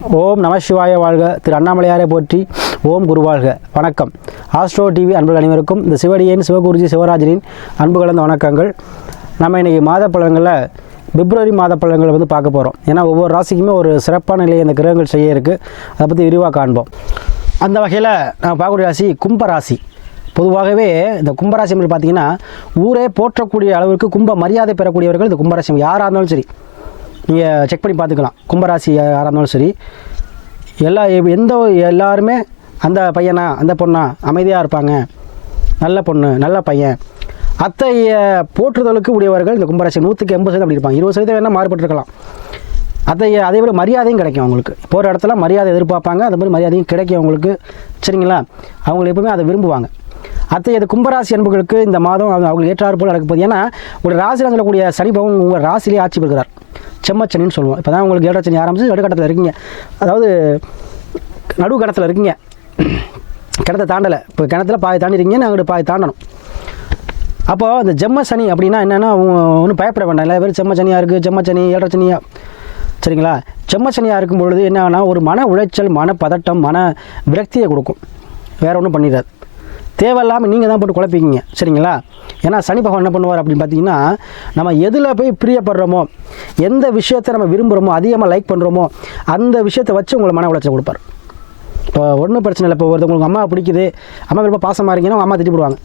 ஓம் நம சிவாய வாழ்க. திரு அண்ணாமலையாரை போற்றி. ஓம் குருவாழ்க. வணக்கம். ஆஸ்ட்ரோ டிவி அன்புகள் அனைவருக்கும் இந்த சிவடியின் சிவகுருஜி சிவராஜனின் அன்பு கலந்த வணக்கங்கள். நம்ம இன்றைக்கி மாத பலன்களில் பிப்ரவரி மாத பலன்களை பார்க்க போகிறோம். ஏன்னா ஒவ்வொரு ராசிக்குமே ஒரு சிறப்பான நிலையை இந்த கிரகங்கள் செய்ய இருக்குது. அதை பற்றி விரிவாக காண்போம். அந்த வகையில் நான் பார்க்கக்கூடிய ராசி கும்பராசி. பொதுவாகவே இந்த கும்பராசி பார்த்திங்கன்னா ஊரே போற்றக்கூடிய அளவுக்கு கும்ப மரியாதை பெறக்கூடியவர்கள் இந்த கும்பராசி. யாராக இருந்தாலும் சரி, நீங்கள் செக் பண்ணி பார்த்துக்கலாம். கும்பராசி யாராக இருந்தாலும் சரி, எல்லாருமே அந்த பையனா அந்த பொண்ணா அமைதியாக இருப்பாங்க, நல்ல பொண்ணு நல்ல பையன், அத்தைய போற்றுதலுக்கு உடையவர்கள் இந்த கும்பராசி. 100% அப்படி இருப்பாங்க. 20% வேணால் மாறுபட்டுருக்கலாம். அதே விட மரியாதையும் கிடைக்கும் அவங்களுக்கு. போகிற இடத்துல மரியாதை எதிர்பார்ப்பாங்க, அது மாதிரி மரியாதையும் கிடைக்கும் அவங்களுக்கு. சரிங்களா? அவங்க எப்பவுமே அதை விரும்புவாங்க. இது கும்பராசி அன்புகளுக்கு இந்த மாதம் அவங்களுக்கு ஏற்றாறு போல் நடக்க போகுது. ஏன்னா ஒரு ராசியில் சொல்லக்கூடிய சனி பகவான் உங்கள் ராசிலேயே ஆட்சி பெறுகிறார். செம்மச்சனின்னு சொல்லுவோம். இப்போ தான் உங்களுக்கு ஏழரை சனி ஆரம்பிச்சு நடுக்கட்டத்தில் இருக்கீங்க, அதாவது நடுவு கணத்தில் இருக்கீங்க. கிணத்தை தாண்டலை, இப்போ கிணத்துல பாதி தாண்டிருக்கீங்க, நாங்கள் பாதி தாண்டணும். அப்போது இந்த ஜெம்ம சனி அப்படின்னா என்னென்னா ஒன்றும் பயப்பட வேண்டாம். எல்லா பேரும் செம்மச்சனியாக இருக்குது, செம்மச்சனி ஏழரை சனியாக. சரிங்களா? செம்மச்சனியாக இருக்கும் பொழுது என்னன்னா ஒரு மன உளைச்சல், மன பதட்டம், மன விரக்தியை கொடுக்கும். வேறு ஒன்றும் பண்ணிடாது. தேவையில்லாமல் நீங்கள் தான் போட்டு குழப்பிக்கிங்க. சரிங்களா? ஏன்னா சனி பகவான் என்ன பண்ணுவார் அப்படின்னு பார்த்தீங்கன்னா, நம்ம எதில் போய் பிரியப்படுறோமோ, எந்த விஷயத்தை நம்ம விரும்புகிறோமோ, அதிகமாக லைக் பண்ணுறோமோ, அந்த விஷயத்தை வச்சு உங்களை மன உளைச்சல் கொடுப்பார். இப்போ ஒன்றும் பிரச்சனை இல்லை. இப்போ ஒருத்தவங்களுக்கு அம்மா பிடிக்குது, அம்மா ரொம்ப பாசமாக இருக்கீங்கன்னா அம்மா திட்டிவிடுவாங்க.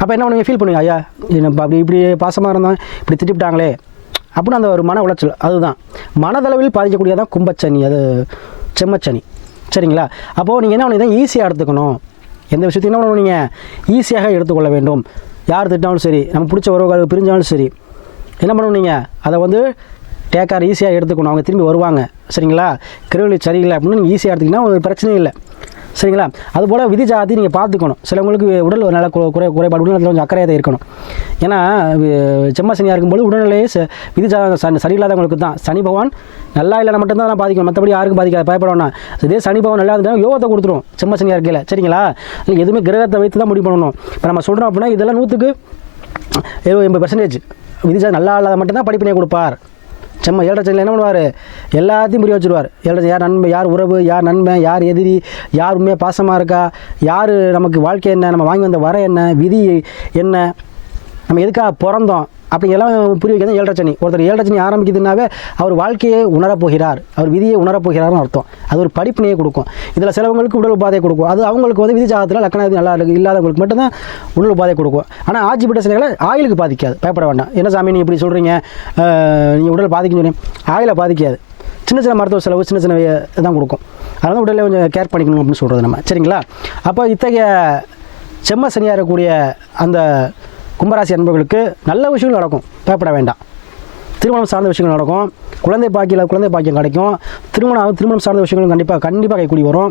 அப்போ என்ன பண்ணுவீங்க? ஃபீல் பண்ணுவீங்க, ஐயா அப்படி இப்படி பாசமாக இருந்தால் இப்படி திட்டிவிட்டாங்களே அப்படின்னு அந்த ஒரு மன உளைச்சல். அதுதான் மனதளவில் பாதிக்கக்கூடியதான் கும்பச்சனி, அது செம்மச்சனி. சரிங்களா? அப்போது நீங்கள் என்ன பண்ணி ஈஸியாக எடுத்துக்கணும். எந்த விஷயத்தையும் என்ன பண்ணுவோம், நீங்கள் ஈஸியாக எடுத்துக்கொள்ள வேண்டும். யார் திட்டினாலும் சரி, நம்ம பிடிச்ச உறவுகள் பிரிஞ்சாலும் சரி, என்ன பண்ணணும், நீங்கள் அதை டேக்கார் ஈஸியாக எடுத்துக்கணும். அவங்க திரும்பி வருவாங்க. சரிங்களா? கிரகங்கள் சரியில்லை அப்படின்னு நீங்கள் ஈஸியாக எடுத்துக்கிங்கன்னா ஒரு பிரச்சனையும் இல்லை. சரிங்களா? அதுபோல் விதி ஜாதி நீங்கள் பார்த்துக்கணும். சிலவங்களுக்கு உடல் நல்ல குறைபாடு, உடல்நலத்தில் கொஞ்சம் அக்கறையாக இருக்கணும். ஏன்னா செம்மசனியாக இருக்கும்போது உடல்நிலையே விதி சரியில்லாதவங்களுக்கு தான். சனி பகவான் நல்லா இல்லைனா மட்டும்தான் நான் பாதிக்கணும், மற்றபடி யாருக்கும் பாதிக்காது. பயப்படணும். இதே சனி பகவான் நல்லா இருந்தால் யோகத்தை கொடுத்துரும் செம்மசனியாக இருக்கையில். சரிங்களா? இல்லை எதுவுமே கிரகத்தை வைத்து தான் முடிவு பண்ணணும். இப்போ நம்ம சொல்கிறோம் அப்படின்னா இதெல்லாம் 100% விதி ஜாதி நல்லா இல்லாத மட்டும்தான் படிப்பினை கொடுப்பார். ஏழரை சனியில் என்ன பண்ணுவார்? எல்லாத்தையும் புரிய வச்சுருவார். ஏழரை யார் நன்மை, யார் உறவு, யார் நன்மை, யார் எதிரி, யார் உண்மையாக பாசமாக இருக்கா, யார் நமக்கு வாழ்க்கை என்ன, நம்ம வாங்கி வந்த வர என்ன, விதி என்ன, நம்ம எதுக்காக பிறந்தோம் அப்படிங்கெல்லாம் புரிய வைக்க தான் ஏழரை சனி. ஒருத்தர் ஏழரை சனி ஆரம்பிக்குதுன்னாவே அவர் வாழ்க்கையை உணரப்போகிறார், அவர் விதியை உணரப்போகிறார்னு அர்த்தம். அது ஒரு படிப்பினையை கொடுக்கும். இதில் சிலவங்களுக்கு உடல் உபாதையை கொடுக்கும். அது அவங்களுக்கு விதி ஜாதகத்தில் லக்கணம் நல்லா இல்லாதவங்களுக்கு மட்டும்தான் உடல் உபாதையை கொடுக்கும். ஆனால் ஆட்சி பெற்ற சிலைகளை ஆயிலுக்கு பாதிக்காது. பயப்பட வேண்டாம். என்ன சாமி நீ இப்படி சொல்கிறீங்க, நீங்கள் உடல் பாதிக்குன்னு சொன்னீங்க, ஆயிலை பாதிக்காது. சின்ன மருத்துவ செலவு சின்ன தான் கொடுக்கும். அதனால் உடலை கொஞ்சம் கேர் பண்ணிக்கணும் அப்படின்னு சொல்கிறது நம்ம. சரிங்களா? அப்போ இத்தகைய செம்ம சனியாக இருக்கக்கூடிய அந்த கும்பராசி அன்பர்களுக்கு நல்ல விஷயங்கள் நடக்கும். பயப்பட வேண்டாம். திருமணம் சார்ந்த விஷயங்கள் நடக்கும். குழந்தை பாக்கியம் கிடைக்கும். திருமணம் சார்ந்த விஷயங்களும் கண்டிப்பாக கைக்கூடி வரும்.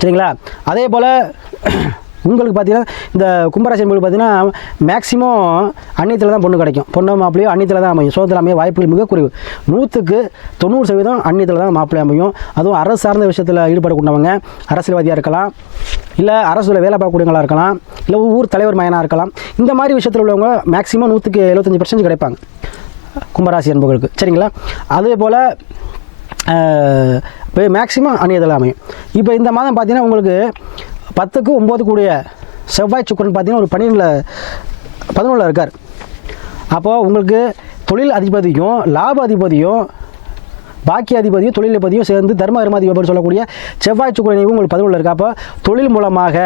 சரிங்களா? அதே போல் உங்களுக்கு பார்த்தீங்கன்னா இந்த கும்பராசி என்பது பார்த்தீங்கன்னா மேக்ஸிமம் அந்நியத்தில் தான் பொண்ணு கிடைக்கும். பொண்ணு மாப்பிள்ளையோ அந்நியத்தில் தான் அமையும். சோதத்தில் அமைய வாய்ப்புகள் மிக குறைவு. 100% அந்நியத்தில் தான் மாப்பிள்ளை அமையும். அதுவும் அரசு சார்ந்த விஷயத்தில் ஈடுபடக்கூடியவங்க, அரசியல்வாதியாக இருக்கலாம், இல்லை அரசுல வேலை பார்க்கக்கூடியவங்களாக இருக்கலாம், இல்லை ஊர் தலைவர் மயனாக இருக்கலாம். இந்த மாதிரி விஷயத்தில் உள்ளவங்க மேக்ஸிமம் 175% கிடைப்பாங்க கும்பராசி அன்பர்களுக்கு. சரிங்களா? அதே போல் இப்போ மேக்ஸிமம் அந்நியத்தில் அமையும். இப்போ இந்த மாதம் பார்த்தீங்கன்னா உங்களுக்கு 10க்கு 9 கூடிய செவ்வாய் சுக்கிரன் பார்த்தீங்கன்னா ஒரு 11 இருக்கார். அப்போது உங்களுக்கு தொழில் அதிபதியும் லாப அதிபதியும் பாக்கிய அதிபதியும் தொழில் அதிபதியும் சேர்ந்து தர்ம அதிபதி சொல்லக்கூடிய செவ்வாய் சுக்கிரன் உங்களுக்கு 11 இருக்கா. அப்போ தொழில் மூலமாக,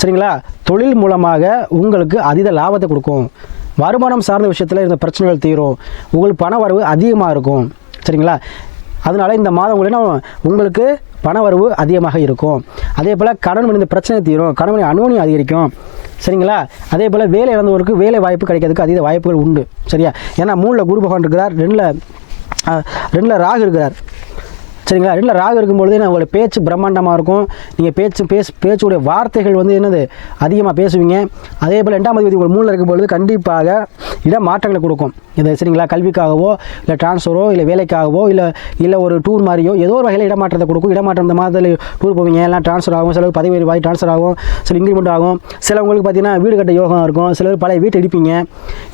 சரிங்களா, தொழில் மூலமாக உங்களுக்கு அதீத லாபத்தை கொடுக்கும். வருமானம் சார்ந்த விஷயத்தில் இருந்த பிரச்சனைகள் தீரும். உங்களுக்கு பண வரவு அதிகமாக இருக்கும். சரிங்களா? அதனால் இந்த மாதம் உங்களுக்கு பண வரவு அதிகமாக இருக்கும். அதே போல் கடன் மனித பிரச்சனை தீரும். கடன் அனுமதி அதிகரிக்கும். சரிங்களா? அதே போல் வேலை இழந்தவருக்கு வேலை வாய்ப்பு கிடைக்கிறதுக்கு அதீத வாய்ப்புகள் உண்டு. சரியா? ஏன்னா 3ல் குரு பகவான் இருக்கிறார், 2ல் ராகு இருக்கிறார். சரிங்களா? 2ல் ராகு இருக்கும்பொழுது உங்களோட பேச்சு பிரம்மாண்டமாக இருக்கும். நீங்கள் பேச்சுடைய வார்த்தைகள் என்னது அதிகமாக பேசுவீங்க. அதே போல் 2ஆம் அதிபதி உங்கள் 3ல் இருக்கும்பொழுது கண்டிப்பாக இடமாற்றங்களை கொடுக்கும். இது சரிங்களா, கல்விக்காகவோ இல்லை ட்ரான்ஸ்ஃபரோ இல்லை வேலைக்காகவோ இல்லை ஒரு டூர் மாதிரியோ ஏதோ ஒரு வகையில் இடமாற்றத்தை கொடுக்கும். இடமாற்றம் இந்த மாதத்தில் டூர் போவீங்க, எல்லாம் ட்ரான்ஸ்ஃபர் ஆகும், சிலருக்கு பதவி உயர்வாகி ட்ரான்ஸ்ஃபர் ஆகும், சில இன்க்ரிமெண்ட் ஆகும், சிலவங்களுக்கு பார்த்தீங்கன்னா வீடு கட்ட யோகம் இருக்கும், சிலர் பழைய வீட்டை இடிப்பீங்க.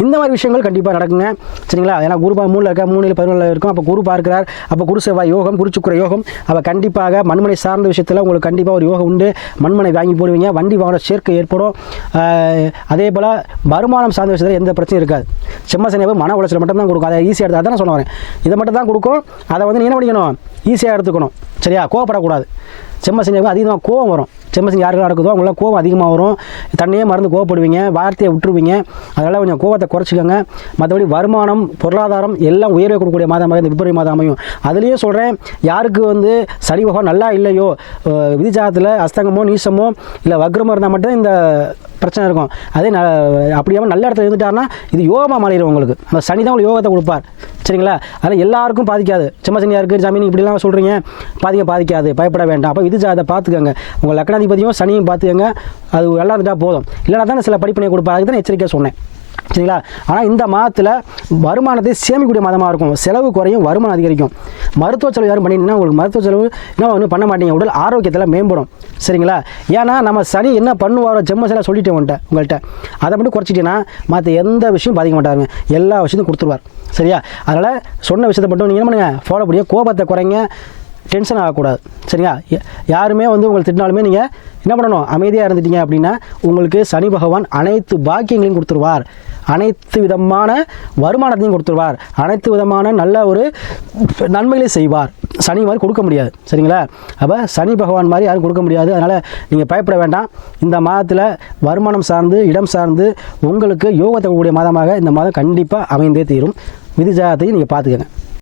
இந்த மாதிரி விஷயங்கள் கண்டிப்பாக நடக்குங்க. சரிங்களா, ஏன்னா குரு 3 இருக்க 3-11 இருக்கும். அப்போ குரு பார்க்கிறார், அப்போ குரு செவ்வாய் யோகம், குரு சுக்கிர யோகம். அப்போ கண்டிப்பாக மண்மனை சார்ந்த விஷயத்தில் உங்களுக்கு கண்டிப்பாக ஒரு யோகம் உண்டு. மண்மனை வாங்கி போடுவீங்க, வண்டி வாங்கின சேர்க்கை ஏற்படும். அதே போல் வருமானம் சார்ந்த விஷயத்தில் எந்த பிரச்சனையும் இருக்காது. செம்ம சனியாக மன உளைச்சல் மட்டும் தான் கொடுக்கும். அதை ஈஸியாக எடுத்து அதான் நான் சொல்ல வரேன். இதை மட்டும் தான் கொடுக்கும். அதை வந்து நீ என்ன பண்ணிக்கணும், ஈஸியாக எடுத்துக்கணும். சரியா, கோவப்படக்கூடாது. செம்ம சனியாக அதிகமாக கோவம் வரும். செம்ம சனி யாருக்கெல்லாம் நடக்குதோ அவங்களாம் கோவம் அதிகமாக வரும். தண்ணியே மறந்து கோவப்படுவீங்க, வார்த்தையை விட்டுருவீங்க. அதனால் கொஞ்சம் கோவத்தை குறைச்சிக்கோங்க. மற்றபடி வருமானம், பொருளாதாரம் எல்லாம் உயர்வை கொடுக்கக்கூடிய மாதமாக இந்த பிப்ரவரி மாதம் அமையும். அதுலேயும் சொல்கிறேன், யாருக்கு வந்து சனி பகவான் நல்லா இல்லையோ, விதிஜாதத்தில் அஸ்தங்கமோ நீசமோ இல்லை வக்ரமோ இருந்தால் மட்டும் இந்த பிரச்சனை இருக்கும். அதே அப்படியாமல் நல்ல இடத்துல இருந்துட்டாருன்னா இது யோகமாக மாறிடும். உங்களுக்கு அந்த சனி தான் உங்களுக்கு யோகத்தை கொடுப்பார். சரிங்களா, அதனால் எல்லாருக்கும் பாதிக்காது. செம்ம சனியாக இருக்குது ஜமீன் இப்படிலாம் சொல்கிறீங்க, பாதிக்காது, பயப்பட வேண்டாம். அப்போ விதிஜாதத்தை பார்த்துக்கோங்க. உங்கள் லக்னாதிபதியும் சனியும் பார்த்துக்கோங்க. அது நல்லா இருந்துட்டால் போதும். இல்லைனா தான் சில படிப்பினை கொடுப்பார். அதுக்கு தான் எச்சரிக்கையாக சொன்னேன். சரிங்களா, ஆனால் இந்த மாதத்தில் வருமானத்தை சேமிக்கக்கூடிய மாதமாக இருக்கும். செலவு குறையும், வருமானம் அதிகரிக்கும். மருத்துவ செலவு யாரும் பண்ணிட்டீங்கன்னா உங்களுக்கு மருத்துவ செலவு என்ன ஒன்றும் பண்ண மாட்டீங்க. உடல் ஆரோக்கியத்தில் மேம்படும். சரிங்களா, ஏன்னா நம்ம சனி என்ன பண்ணுவாரோ செம்ம சொல்லிட்டேன் உங்கள்கிட்ட. அதை மட்டும் குறைச்சிட்டீங்கன்னா மற்ற எந்த விஷயம் பாதிக்க மாட்டாருங்க. எல்லா விஷயத்தையும் கொடுத்துருவார். சரியா, அதனால் சொன்ன விஷயத்தை மட்டும் நீங்கள் என்ன பண்ணுங்கள், ஃபாலோ பண்ணி கோபத்தை குறைங்க, டென்ஷன் ஆகக்கூடாது. சரிங்களா, யாருமே வந்து உங்களுக்கு திட்டினாலுமே நீங்கள் என்ன பண்ணணும், அமைதியாக இருந்துட்டீங்க அப்படின்னா உங்களுக்கு சனி பகவான் அனைத்து பாக்கியங்களையும் கொடுத்துருவார். அனைத்து விதமான வருமானத்தையும் கொடுத்துருவார். அனைத்து விதமான நல்ல ஒரு நன்மைகளையும் செய்வார். சனி மாதிரி கொடுக்க முடியாது. சரிங்களா, அப்போ சனி பகவான் மாதிரி யாரும் கொடுக்க முடியாது. அதனால் நீங்கள் பயப்பட வேண்டாம். இந்த மாதத்தில் வருமானம் சார்ந்து இடம் சார்ந்து உங்களுக்கு யோகத்தை கூடிய மாதமாக இந்த மாதம் கண்டிப்பாக அமைந்தே தீரும். விதிஜாதத்தையும் நீங்கள் பார்த்துக்கங்க.